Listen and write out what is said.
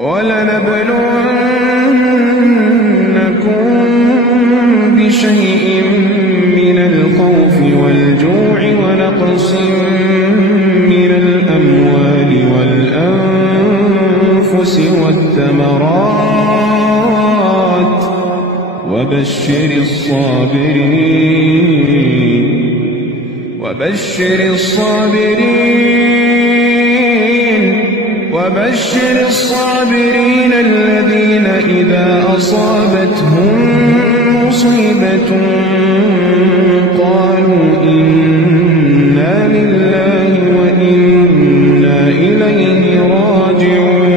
وَلَنَبْلُوَنَّكُم بِشَيْءٍ مِّنَ الْخَوْفِ وَالْجُوعِ وَنَقْصٍ مِّنَ الْأَمْوَالِ وَالْأَنفُسِ وَالثَّمَرَاتِ ۗ وَبَشِّرِ الصَّابِرِينَ الَّذِينَ إِذَا أَصَابَتْهُم مُّصِيبَةٌ قَالُوا إِنَّا لِلَّهِ وَإِنَّا إِلَيْهِ رَاجِعُونَ